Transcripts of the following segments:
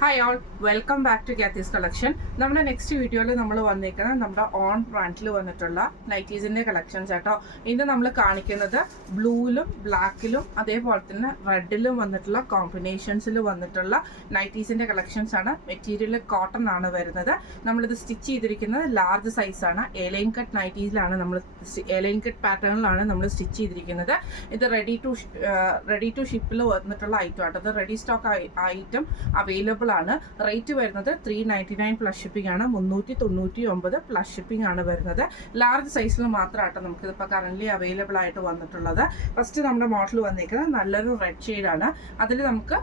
Hi all, welcome back to Kathy's collection. നമ്മുടെ next വീഡിയോയിൽ നമ്മൾ വന്നിരിക്കുന്നത് നമ്മുടെ ഓൺ ബ്രാൻഡിൽ വന്നിട്ടുള്ള നൈറ്റീസിൻ്റെ കളക്ഷൻസ് ആട്ടോ. ഇന്ന് നമ്മൾ കാണിക്കുന്നത് ബ്ലൂയിലും ബ്ലാക്കിലും അതേപോലെ തന്നെ റെഡിലും വന്നിട്ടുള്ള കോമ്പിനേഷൻസിൽ വന്നിട്ടുള്ള നൈറ്റീസിൻ്റെ കളക്ഷൻസ് ആണ്. മെറ്റീരിയൽ കോട്ടൺ ആണ് വരുന്നത്. നമ്മളിത് സ്റ്റിച്ച് ചെയ്തിരിക്കുന്നത് ലാർജ് സൈസാണ്. എലൈൻ കട്ട് നൈറ്റീസിലാണ് നമ്മൾ എലൈൻ കട്ട് പാറ്റേണിലാണ് നമ്മൾ സ്റ്റിച്ച് ചെയ്തിരിക്കുന്നത്. ഇത് റെഡി ടു ഷിപ്പിൽ വന്നിട്ടുള്ള ഐറ്റം ആട്ടോ. ഇത് റെഡി സ്റ്റോക്ക് ഐറ്റം അവൈലബിൾ ആണ്. റേറ്റ് വരുന്നത് 399 പ്ലസ് ഷിപ്പിംഗ് ആണ്. 399 പ്ലസ് ഷിപ്പിംഗ് ആണ് വരുന്നത്. ലാർജ് സൈസിൽ മാത്രമായിട്ട് നമുക്കിതിപ്പോൾ കറന്റ് അവൈലബിൾ ആയിട്ട് വന്നിട്ടുള്ളത്. ഫസ്റ്റ് നമ്മുടെ മോഡൽ വന്നിരിക്കുന്നത് നല്ലൊരു റെഡ് ഷെയ്ഡാണ്. അതിൽ നമുക്ക്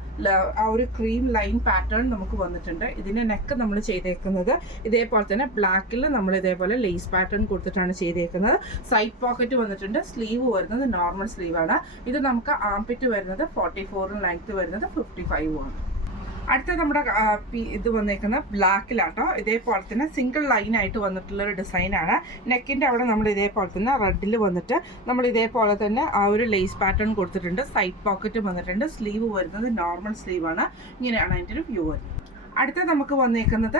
ആ ഒരു ക്രീം ലൈൻ പാറ്റേൺ നമുക്ക് വന്നിട്ടുണ്ട്. ഇതിൻ്റെ നെക്ക് നമ്മൾ ചെയ്തേക്കുന്നത് ഇതേപോലെ തന്നെ ബ്ലാക്കിൽ നമ്മൾ ഇതേപോലെ ലേസ് പാറ്റേൺ കൊടുത്തിട്ടാണ് ചെയ്തേക്കുന്നത്. സൈഡ് പോക്കറ്റ് വന്നിട്ടുണ്ട്. സ്ലീവ് വരുന്നത് നോർമൽ സ്ലീവാണ്. ഇത് നമുക്ക് ആംപിറ്റ് വരുന്നത് 44 ലെങ്ത് വരുന്നത് 55 ആണ്. അടുത്ത നമ്മുടെ ഇത് വന്നേക്കുന്നത് ബ്ലാക്കിലാട്ടോ. ഇതേപോലെ തന്നെ സിംഗിൾ ലൈനായിട്ട് വന്നിട്ടുള്ള ഒരു ഡിസൈനാണ്. നെക്കിൻ്റെ അവിടെ നമ്മൾ ഇതേപോലെ തന്നെ റെഡിൽ വന്നിട്ട് നമ്മൾ ഇതേപോലെ തന്നെ ആ ഒരു ലേസ് പാറ്റേൺ കൊടുത്തിട്ടുണ്ട്. സൈഡ് പോക്കറ്റ് വന്നിട്ടുണ്ട്. സ്ലീവ് വരുന്നത് നോർമൽ സ്ലീവാണ്. ഇങ്ങനെയാണ് അതിൻ്റെ ഒരു വ്യൂ വരുന്നത്. അടുത്ത നമുക്ക് വന്നേക്കുന്നത്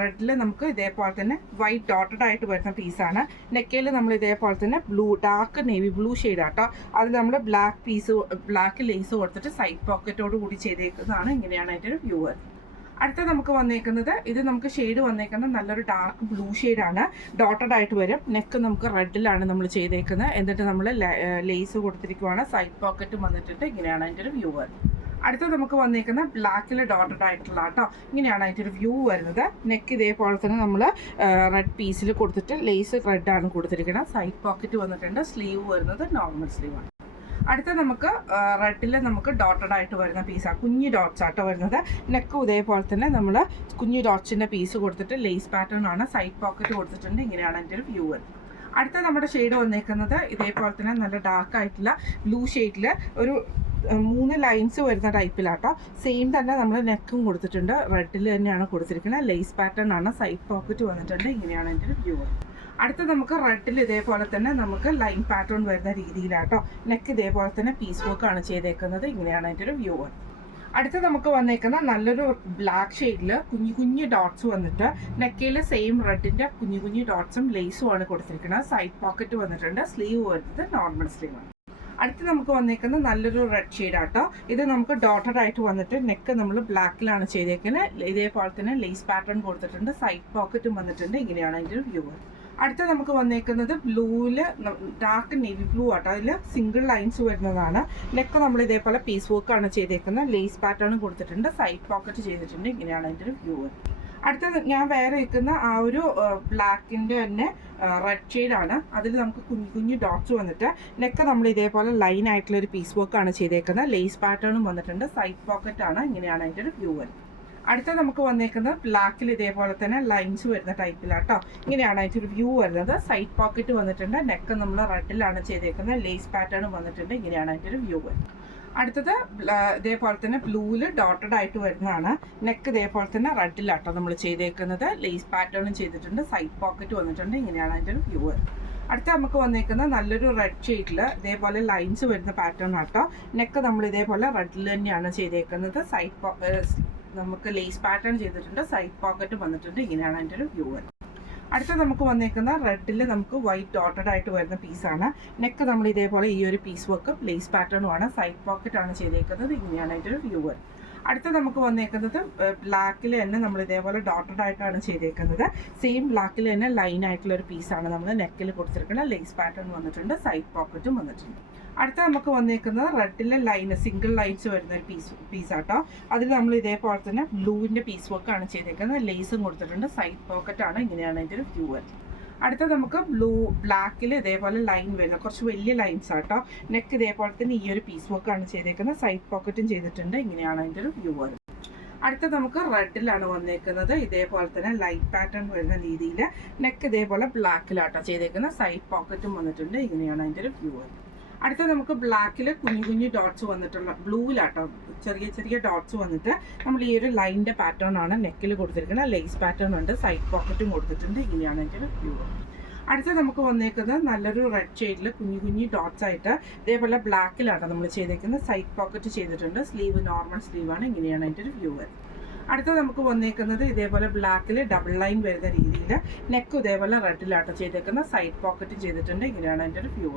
റെഡിൽ നമുക്ക് ഇതേപോലെ തന്നെ വൈറ്റ് ഡോട്ടഡ് ആയിട്ട് വരുന്ന പീസാണ്. നെക്കയിൽ നമ്മൾ ഇതേപോലെ തന്നെ ഡാർക്ക് നേവി ബ്ലൂ ഷെയ്ഡാട്ടോ. അത് നമ്മൾ ബ്ലാക്ക് ലേസ് കൊടുത്തിട്ട് സൈഡ് പോക്കറ്റോട് കൂടി ചെയ്തേക്കുന്നതാണ്. ഇങ്ങനെയാണ് അതിൻ്റെ ഒരു വ്യൂ വരുന്നത്. അടുത്ത നമുക്ക് വന്നേക്കുന്നത് ഇത് നമുക്ക് ഷെയ്ഡ് വന്നേക്കുന്നത് നല്ലൊരു ഡാർക്ക് ബ്ലൂ ഷെയ്ഡാണ്. ഡോട്ടഡ് ആയിട്ട് വരും. നെക്ക് നമുക്ക് റെഡിലാണ് നമ്മൾ ചെയ്തേക്കുന്നത്. എന്നിട്ട് നമ്മൾ ലേസ് കൊടുത്തിരിക്കുവാണ്. സൈഡ് പോക്കറ്റ് വന്നിട്ടുണ്ട്. ഇങ്ങനെയാണ് അതിൻ്റെ ഒരു വ്യൂ വരുന്നത്. അടുത്ത നമുക്ക് വന്നേക്കുന്ന ബ്ലാക്കിൽ ഡോട്ടഡ് ആയിട്ടുള്ള കേട്ടോ. ഇങ്ങനെയാണ് അതിൻ്റെ ഒരു വ്യൂ വരുന്നത്. നെക്ക് ഇതേപോലെ തന്നെ നമ്മൾ റെഡ് പീസിൽ കൊടുത്തിട്ട് ലേസ് റെഡാണ് കൊടുത്തിരിക്കുന്നത്. സൈഡ് പോക്കറ്റ് വന്നിട്ടുണ്ട്. സ്ലീവ് വരുന്നത് നോർമൽ സ്ലീവാണ്. അടുത്ത നമുക്ക് റെഡിൽ നമുക്ക് ഡോട്ടഡ് ആയിട്ട് വരുന്ന പീസാണ്. കുഞ്ഞു ഡോട്ട്സ് ആട്ടോ വരുന്നത്. നെക്കും ഇതേപോലെ തന്നെ നമ്മൾ കുഞ്ഞു ഡോട്ട്സിൻ്റെ പീസ് കൊടുത്തിട്ട് ലേസ് പാറ്റേൺ ആണ്. സൈഡ് പോക്കറ്റ് കൊടുത്തിട്ടുണ്ട്. ഇങ്ങനെയാണ് അതിൻ്റെ ഒരു വ്യൂ വരുന്നത്. അടുത്ത നമ്മുടെ ഷെയ്ഡ് വന്നേക്കുന്നത് ഇതേപോലെ തന്നെ നല്ല ഡാർക്ക് ആയിട്ടുള്ള ബ്ലൂ ഷെയ്ഡിൽ ഒരു 3 ലൈൻസ് വരുന്ന ടൈപ്പിലാട്ടോ. സെയിം തന്നെ നമ്മൾ നെക്കും കൊടുത്തിട്ടുണ്ട്. റെഡിൽ തന്നെയാണ് കൊടുത്തിരിക്കുന്നത്. ലേസ് പാറ്റേൺ ആണ്. സൈഡ് പോക്കറ്റ് വന്നിട്ടുണ്ട്. ഇങ്ങനെയാണ് എൻ്റെ ഒരു വ്യൂ. അടുത്ത നമുക്ക് റെഡിൽ ഇതേപോലെ തന്നെ നമുക്ക് ലൈൻ പാറ്റേൺ വരുന്ന രീതിയിലാട്ടോ. നെക്ക് ഇതേപോലെ തന്നെ പീസ് വർക്കാണ് ചെയ്തേക്കുന്നത്. ഇങ്ങനെയാണ് അതിൻ്റെ ഒരു വ്യൂ. അടുത്ത നമുക്ക് വന്നേക്കുന്ന നല്ലൊരു ബ്ലാക്ക് ഷെയ്ഡിൽ കുഞ്ഞു ഡോട്ട്സ് വന്നിട്ട് നെക്കയിൽ സെയിം റെഡിൻ്റെ കുഞ്ഞു ഡോട്ട്സും ലേസും ആണ് കൊടുത്തിരിക്കുന്നത്. സൈഡ് പോക്കറ്റ് വന്നിട്ടുണ്ട്. സ്ലീവ് വരുന്നത് നോർമൽ സ്ലീവാണ്. അടുത്ത് നമുക്ക് വന്നേക്കുന്നത് നല്ലൊരു റെഡ് ഷെയ്ഡാട്ടോ. ഇത് നമുക്ക് ഡോട്ടഡ് ആയിട്ട് വന്നിട്ട് നെക്ക് നമ്മൾ ബ്ലാക്കിലാണ് ചെയ്തേക്കുന്നത്. ഇതേപോലെ തന്നെ ലേസ് പാറ്റേൺ കൊടുത്തിട്ടുണ്ട്. സൈഡ് പോക്കറ്റും വന്നിട്ടുണ്ട്. ഇങ്ങനെയാണ് അതിൻ്റെ ഒരു വ്യൂ. അടുത്ത നമുക്ക് വന്നേക്കുന്നത് ബ്ലൂവിൽ ഡാർക്ക് നേവി ബ്ലൂ ആട്ടോ. അതിൽ സിംഗിൾ ലൈൻസ് വരുന്നതാണ്. നെക്ക് നമ്മൾ ഇതേപോലെ പീസ് വർക്കാണ് ചെയ്തേക്കുന്നത്. ലേസ് പാറ്റേൺ കൊടുത്തിട്ടുണ്ട്. സൈഡ് പോക്കറ്റ് ചെയ്തിട്ടുണ്ട്. ഇങ്ങനെയാണ് അതിൻ്റെ ഒരു വ്യൂ. അടുത്ത ഞാൻ വേറെ വയ്ക്കുന്ന ആ ഒരു ബ്ലാക്കിൻ്റെ തന്നെ റെഡ് ഷെയ്ഡാണ്. അതിൽ നമുക്ക് കുഞ്ഞു ഡോട്ട്സ് വന്നിട്ട് നെക്ക് നമ്മൾ ഇതേപോലെ ലൈൻ ആയിട്ടുള്ള ഒരു പീസ് വർക്കാണ് ചെയ്തേക്കുന്നത്. ലേസ് പാറ്റേണും വന്നിട്ടുണ്ട്. സൈഡ് പോക്കറ്റാണ്. ഇങ്ങനെയാണ് അതിൻ്റെ ഒരു വ്യൂ. അടുത്ത നമുക്ക് വന്നേക്കുന്നത് ബ്ലാക്കിൽ ഇതേപോലെ തന്നെ ലൈൻസ് വരുന്ന ടൈപ്പിലാട്ടോ. ഇങ്ങനെയാണ് അതിൻ്റെ ഒരു വ്യൂ വരുന്നത്. സൈഡ് പോക്കറ്റ് വന്നിട്ടുണ്ട്. നെക്ക് നമ്മൾ റെഡിലാണ് ചെയ്തേക്കുന്നത്. ലേസ് പാറ്റേണും വന്നിട്ടുണ്ട്. ഇങ്ങനെയാണ് അതിൻ്റെ ഒരു വ്യൂ. അടുത്തത് ഇതേപോലെ തന്നെ ബ്ലൂവിൽ ഡോട്ടഡ് ആയിട്ട് വരുന്നതാണ്. നെക്ക് ഇതേപോലെ തന്നെ റെഡിലാട്ടോ നമ്മൾ ചെയ്തേക്കുന്നത്. ലേസ് പാറ്റേണും ചെയ്തിട്ടുണ്ട്. സൈഡ് പോക്കറ്റ് വന്നിട്ടുണ്ട്. ഇങ്ങനെയാണ് അതിൻ്റെ ഒരു വ്യൂ. അടുത്ത നമുക്ക് വന്നേക്കുന്നത് നല്ലൊരു റെഡ് ഷെയ്ഡിൽ ഇതേപോലെ ലൈൻസ് വരുന്ന പാറ്റേൺ ആട്ടോ. നെക്ക് നമ്മൾ ഇതേപോലെ റെഡിൽ തന്നെയാണ് ചെയ്തേക്കുന്നത്. നമുക്ക് ലേസ് പാറ്റേൺ ചെയ്തിട്ടുണ്ട്. സൈഡ് പോക്കറ്റ് വന്നിട്ടുണ്ട്. ഇങ്ങനെയാണ് അതിൻ്റെ ഒരു വ്യൂ. അടുത്ത നമുക്ക് വന്നേക്കുന്ന റെഡിൽ നമുക്ക് വൈറ്റ് ഡോട്ടഡ് ആയിട്ട് വരുന്ന പീസാണ്. നെക്ക് നമ്മൾ ഇതേപോലെ ഈ ഒരു പീസ് വർക്കും ലേസ് പാറ്റേണുമാണ്. സൈഡ് പോക്കറ്റ് ആണ് ചെയ്തേക്കുന്നത്. ഇങ്ങനെയാണ് അതിൻ്റെ ഒരു വ്യൂ. അടുത്ത നമുക്ക് വന്നേക്കുന്നത് ബ്ലാക്കിൽ തന്നെ നമ്മൾ ഇതേപോലെ ഡോട്ടഡ് ആയിട്ടാണ് ചെയ്തേക്കുന്നത്. സെയിം ബ്ലാക്കിൽ തന്നെ ലൈൻ ആയിട്ടുള്ള ഒരു പീസാണ് നമ്മൾ നെക്കിൽ കൊടുത്തിരിക്കുന്നത്. ലേസ് പാറ്റേൺ വന്നിട്ടുണ്ട്. സൈഡ് പോക്കറ്റും വന്നിട്ടുണ്ട്. അടുത്ത നമുക്ക് വന്നേക്കുന്നത് റെഡിലെ സിംഗിൾ ലൈൻസ് വരുന്ന ഒരു പീസാട്ടോ. അതിൽ നമ്മൾ ഇതേപോലെ തന്നെ ബ്ലൂവിൻ്റെ പീസ് വർക്കാണ് ചെയ്തേക്കുന്നത്. ലേസും കൊടുത്തിട്ടുണ്ട്. സൈഡ് പോക്കറ്റാണ്. ഇങ്ങനെയാണ് അതിൻ്റെ ഒരു വ്യൂ. അടുത്ത നമുക്ക് ബ്ലാക്കിൽ ഇതേപോലെ ലൈൻ വരുന്നത് കുറച്ച് വലിയ ലൈൻസ് ആട്ടോ. നെക്ക് ഇതേപോലെ തന്നെ ഈ ഒരു പീസ് വർക്കാണ് ചെയ്തേക്കുന്നത്. സൈഡ് പോക്കറ്റും ചെയ്തിട്ടുണ്ട്. ഇങ്ങനെയാണ് അതിൻ്റെ ഒരു വ്യൂ. അടുത്ത നമുക്ക് റെഡിലാണ് വന്നേക്കുന്നത്. ഇതേപോലെ തന്നെ ലൈറ്റ് പാറ്റേൺ വരുന്ന രീതിയിൽ നെക്ക് ഇതേപോലെ ബ്ലാക്കിലാട്ടോ ചെയ്തേക്കുന്നത്. സൈഡ് പോക്കറ്റും വന്നിട്ടുണ്ട്. ഇങ്ങനെയാണ് അതിൻ്റെ ഒരു വ്യൂ. അടുത്ത നമുക്ക് ബ്ലാക്കിൽ കുഞ്ഞു ഡോട്ട്സ് വന്നിട്ടുള്ള ബ്ലൂവിലാട്ടോ ചെറിയ ഡോട്ട്സ് വന്നിട്ട് നമ്മൾ ഈ ഒരു ലൈനിൻ്റെ പാറ്റേൺ ആണ് നെക്കിൽ കൊടുത്തിരിക്കുന്നത്. ലേസ് പാറ്റേൺ ഉണ്ട്. സൈഡ് പോക്കറ്റും കൊടുത്തിട്ടുണ്ട്. ഇങ്ങനെയാണ് അതിൻ്റെ ഒരു വ്യൂ. അടുത്ത നമുക്ക് വന്നേക്കുന്നത് നല്ലൊരു റെഡ് ഷെയ്ഡിൽ കുഞ്ഞു ഡോട്ട്സ് ആയിട്ട് ഇതേപോലെ ബ്ലാക്കിലാണ് നമ്മൾ ചെയ്തേക്കുന്നത്. സൈഡ് പോക്കറ്റ് ചെയ്തിട്ടുണ്ട്. സ്ലീവ് നോർമൽ സ്ലീവാണ്. ഇങ്ങനെയാണ് അതിൻ്റെ ഒരു വ്യൂ. അടുത്ത നമുക്ക് വന്നേക്കുന്നത് ഇതേപോലെ ബ്ലാക്കിൽ ഡബിൾ ലൈൻ വരുന്ന രീതിയിൽ നെക്ക് ഇതേപോലെ റെഡിലാട്ടോ ചെയ്തേക്കുന്ന സൈഡ് പോക്കറ്റ് ചെയ്തിട്ടുണ്ട്. ഇങ്ങനെയാണ് അതിൻ്റെ ഒരു വ്യൂ.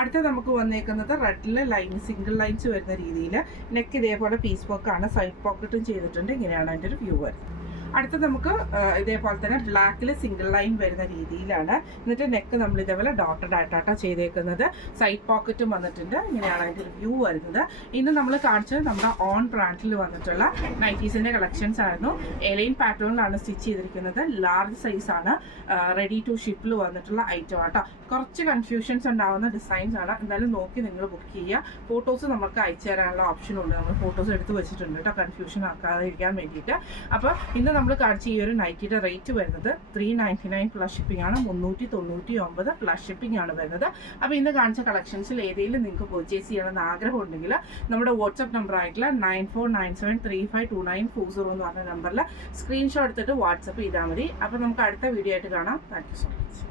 അടുത്ത നമുക്ക് വന്നേക്കുന്നത് റെഡിൽ ലൈൻ സിംഗിൾ ലൈൻസ് വരുന്ന രീതിയിൽ നെക്ക് ഇതേപോലെ പീസ് വർക്കാണ്, സൈഡ് പോക്കറ്റും ചെയ്തിട്ടുണ്ട്. ഇങ്ങനെയാണ് അതിൻ്റെ ഒരു വ്യൂ വരുന്നത്. അടുത്ത നമുക്ക് ഇതേപോലെ തന്നെ ബ്ലാക്കിൽ സിംഗിൾ ലൈൻ വരുന്ന രീതിയിലാണ്. എന്നിട്ട് നെക്ക് നമ്മൾ ഇതേപോലെ ഡോട്ടഡ് ആയിട്ടാട്ടോ ചെയ്തേക്കുന്നത്. സൈഡ് പോക്കറ്റും വന്നിട്ടുണ്ട്. ഇങ്ങനെയാണ് അതിൻ്റെ ഒരു വ്യൂ വരുന്നത്. ഇന്ന് നമ്മൾ കാണിച്ചത് നമ്മുടെ ഓൺ ബ്രാൻഡിൽ വന്നിട്ടുള്ള നൈറ്റീസിൻ്റെ കളക്ഷൻസ് ആയിരുന്നു. എലൈൻ പാറ്റേണിലാണ് സ്റ്റിച്ച് ചെയ്തിരിക്കുന്നത്. ലാർജ് സൈസാണ്. റെഡി ടു ഷിപ്പിൽ വന്നിട്ടുള്ള ഐറ്റം ആട്ടോ. കുറച്ച് കൺഫ്യൂഷൻസ് ഉണ്ടാകുന്ന ഡിസൈൻസ് ആണ്. എന്തായാലും നോക്കി നിങ്ങൾ ബുക്ക് ചെയ്യുക. ഫോട്ടോസ് നമുക്ക് അയച്ചു തരാനുള്ള ഓപ്ഷൻ ഉണ്ട്. നമ്മൾ ഫോട്ടോസ് എടുത്ത് വെച്ചിട്ടുണ്ട് കേട്ടോ, കൺഫ്യൂഷൻ ആക്കാതിരിക്കാൻ വേണ്ടിയിട്ട്. അപ്പോൾ ഇന്ന് നമ്മൾ കാണിച്ച ഈ ഒരു നൈറ്റിയുടെ റേറ്റ് വരുന്നത് 399 പ്ലസ് ഷിപ്പിംഗ് ആണ്. 399 പ്ലസ് ഷിപ്പിംഗ് ആണ് വരുന്നത്. അപ്പോൾ ഇന്ന് കാണിച്ച കളക്ഷൻസിൽ ഏതെങ്കിലും നിങ്ങൾക്ക് പർച്ചേസ് ചെയ്യണമെന്ന് ആഗ്രഹം ഉണ്ടെങ്കിൽ നമ്മുടെ വാട്സപ്പ് നമ്പർ ആയിട്ടുള്ള 9497352940 എന്ന് പറഞ്ഞ നമ്പറിൽ സ്ക്രീൻഷോട്ട് എടുത്തിട്ട് വാട്സപ്പ് ചെയ്താൽ മതി. അപ്പോൾ നമുക്ക് അടുത്ത വീഡിയോ ആയിട്ട് കാണാം. Thank you so much.